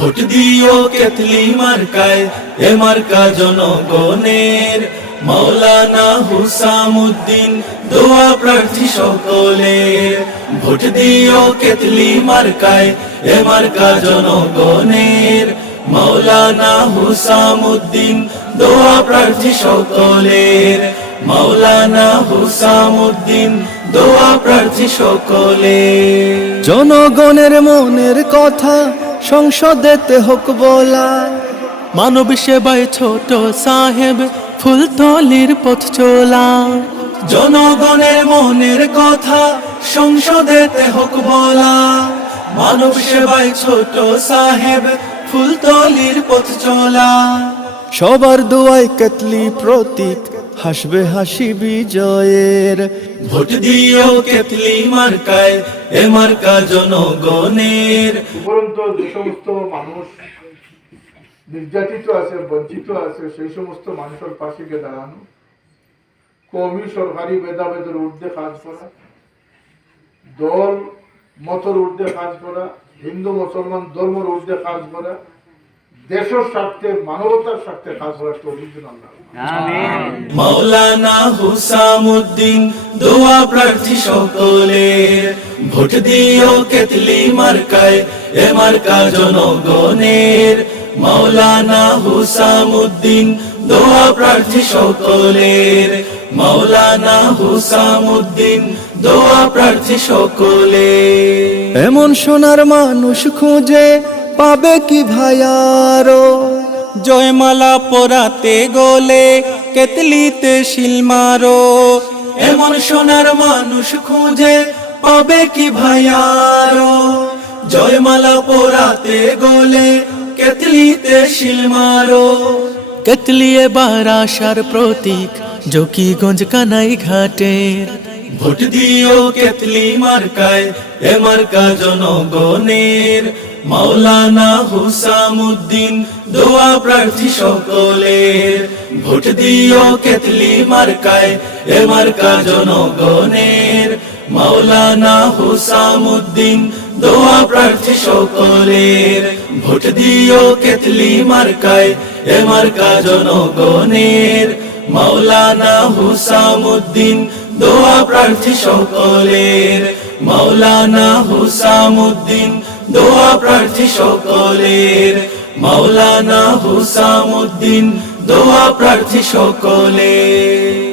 Vote দিও কেতলি মার্কায়, এ মার্কা জনগণের। মাওলানা হুসামুদ্দিন, দোয়া প্রার্থী সকলের। ভোট দিও কেতলি মার্কায়, এ মার্কা জনগণের। মাওলানা হুসামুদ্দিন, দোয়া প্রার্থী সকলের। মাওলানা হুসামুদ্দিন, দোয়া প্রার্থী সকলের। জনগণের মনের কথা সংসদেতে হোক বলা মানব সেবায় ছোট সাহেব ফুলতলির পথ চলা জনগণের মনের কথা সংসদেতে হোক বলা মানব সেবায় ছোট সাহেব ফুলতলির পথ চলা সবার দোয়াই কেতলি প্রতীক হাসবে হাসি বিজয়ের। ভোট দিও কেতলি মার্কায় এ মার্কা জনগণের। উপরন্তু যে সমস্ত মানুষ নির্যাতিত আছে বঞ্চিত আছে সেই সমস্ত মানুষের পাশে গিয়ে দাঁড়ানো। কমি সরকারি ভেদাভেদের ঊর্ধ্বে কাজ করা। দল মতর ঊর্ধ্বে কাজ করা। হিন্দু মুসলমান ধর্মের ঊর্ধ্বে কাজ করা। দেশের স্বার্থে মানবতার স্বার্থে কাজ করা একটা অভিযোগ আল্লাহ মাওলানা হুসামুদ্দিন দোয়া প্রার্থী সকলের। ভোট দিও কেতলি মার্কায় এ মার্কা জনগণের। মাওলানা হুসামুদ্দিন দোয়া প্রার্থী সকলের। মাওলানা হুসামুদ্দিন দোয়া প্রার্থী সকলের। এমন সোনার মানুষ খুঁজে পাবে কি ভাইয়ারো জয়মালা পরাতে গলে কেতলিতে শিলমারো এমন সোনার মানুষ খুঁজে পাবে কি ভাইয়ারো? জয়মালা পোড়াতে গলে কেতলিতে শিলমারো কেতলি এবার আশার প্রতীক জকিগঞ্জ কানাই ঘাটের ভোট দিও কেতলি মার্কায় এ মার্কা জনগণের। মাওলানা হুসামুদ্দিন দোয়া প্রার্থী সকলের। ভোট দিও কেতলি মার্কায় এ মার্কা জনগণের। মাওলানা হুসামুদ্দিন, দোয়া প্রার্থী সকলের। ভোট দিও কেতলি মার্কায়, এ মার্কা জনগণের। মাওলানা হুসামুদ্দিন, দোয়া প্রার্থী সকলের। মাওলানা হুসামুদ্দিন, দোয়া প্রার্থী সকলের। মাওলানা হুসামুদ্দিন, দোয়া প্রার্থী সকলের।